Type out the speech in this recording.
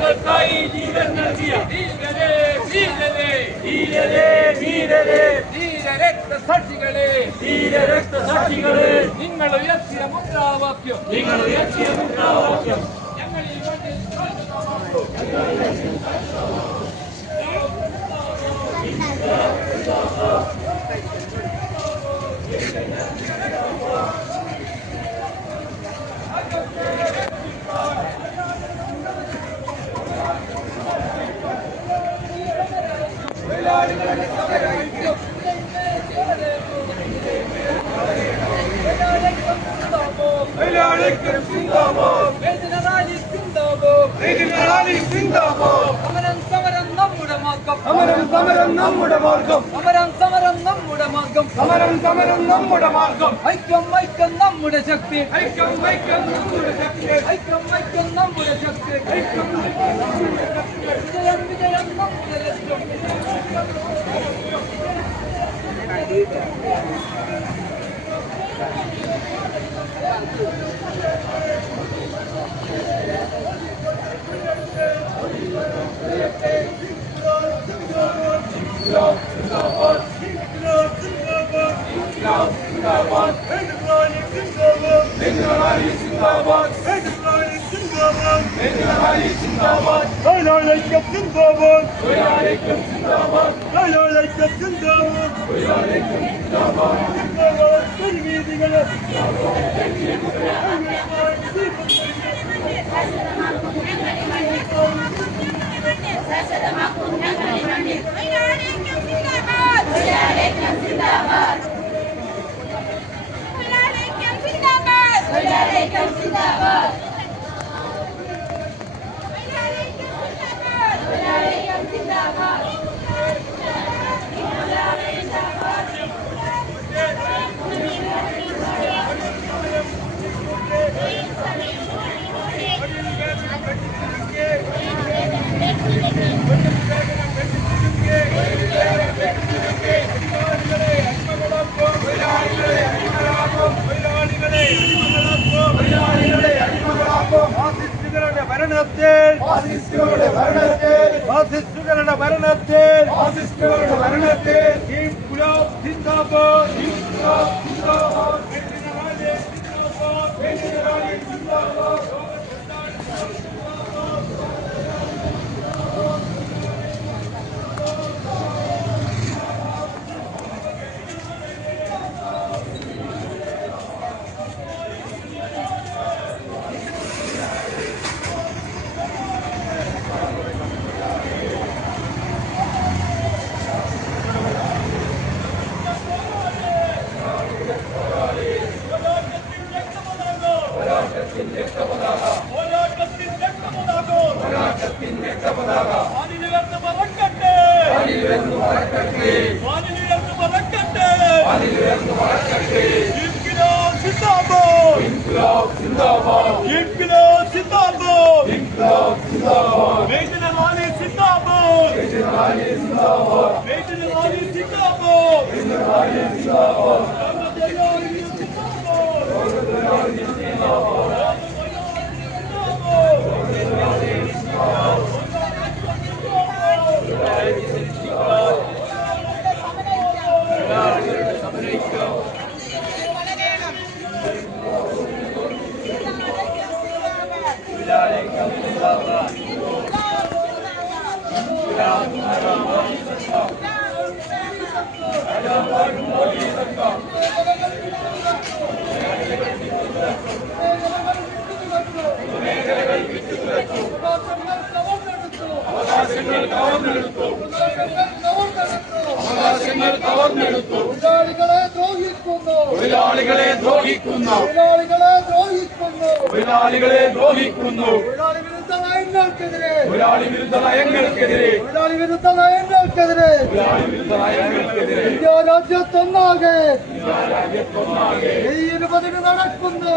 ഞങ്ങൾക്കായി ജീവൻ നൽകിയ ധീരരെ ധീരരെ ധീരരെ ധീരരെ ധീരരക്തസാക്ഷികളെ ധീരരക്തസാക്ഷികളെ നിങ്ങൾ ഉയർത്തിയ മുദ്രാവാക്യം. നിങ്ങൾ ഉയർത്തിയ മുദ്രാവാക്യം. Aleyküm Zindabad. Vedran Ali Zindabad. Vedran Ali Zindabad. Amaran Samaran Nammuda Margam. Amaran Samaran Nammuda Margam. Amaran Samaran Nammuda Margam. Amaran Samaran Nammuda Margam. ஐக்கியம் ஐக்கியம் நம்முடைய சக்தி ஐக்கியம் ஐக்கியம் நம்முடைய சக்தி ஐக்கியம் ஐக்கியம் நம்முடைய சக்தி ஐக்கியம் விஜயம் விஜயம் நம்முடைய லட்சம் Thank you. Selamünaleyküm damat. Selamünaleyküm damat. Selamünaleyküm damat. Selamünaleyküm damat. Selamünaleyküm damat. Damat bilmedi gene. Selamünaleyküm damat. Selamünaleyküm damat. ಫಾಸಿಸ್ಟ್ಗಳ ಮರಣಕ್ಕೆ ಫಾಸಿಸ್ಟ್ಗಳ ಮರಣಕ್ಕೆ ಫಾಸಿಸ್ಟ್ಗಳ ಮರಣಕ್ಕೆ ಟೀಮ್ ಗುಲಾಬ್ ಜಿಂದಾಬಾದ್ ಟೀಮ್ ಗುಲಾಬ್ ಜಿಂದಾಬಾದ್ ಬೆನ್ನಿನ ರಾಣಿ ಜಿಂದಾಬಾದ್ ಬೆನ್ನಿನ ರಾಣಿ ಜಿಂದಾಬಾದ್ ഫാസിസ്റ്റുകളുടെ ഭരണത്തിൽ ഫാസിസ്റ്റുകളുടെ ഭരണത്തിൽ ഫാസിസ്റ്റുകളുടെ ഭരണത്തിൽ ഇൻകുലാബ് സിന്ദാബാദ് ഇൻക്ലാബ് സിന്ദാബാദ് വെട്ടിനറാലി സിന്ദാബാദ് വെട്ടിനറാലി സിന്ദാബാദ് ഇൻക്ലാബ് സിന്ദാബാദ് ഇൻക്ലാബ് സിന്ദാബാദ് ഇൻക്ലാബ് സിന്ദാബാദ് വേദനറാലി സിന്ദാബാദ് വേദനറാലി സിന്ദാബാദ് വേദനറാലി സിന്ദാബാദ് വേദനറാലി സിന്ദാബാദ് ಿಗಳು ദ്രോഹിക്കുന്നു. തൊഴിലാളികളെ ദ്രോഹിക്കുന്നു. തൊഴിലാളികളെ ദ്രോഹിക്കുന്നു. തൊഴിലാളികളെ ദ്രോഹിക്കുന്നു. തൊഴിലാളി വിരുദ്ധ നയങ്ങൾക്കെതിരെ. തൊഴിലാളി വിരുദ്ധ നയങ്ങൾക്കെതിരെ. തൊഴിലാളി വിരുദ്ധ നയങ്ങൾക്കെതിരെ. തൊഴിലാളി വിരുദ്ധ നയങ്ങൾക്കെതിരെ. ഇന്ത്യ രാജ്യത്തൊന്നാകെ. രാജ്യത്തൊന്നാകെ. ഈ ഇരുപതിന് നടക്കുന്നു.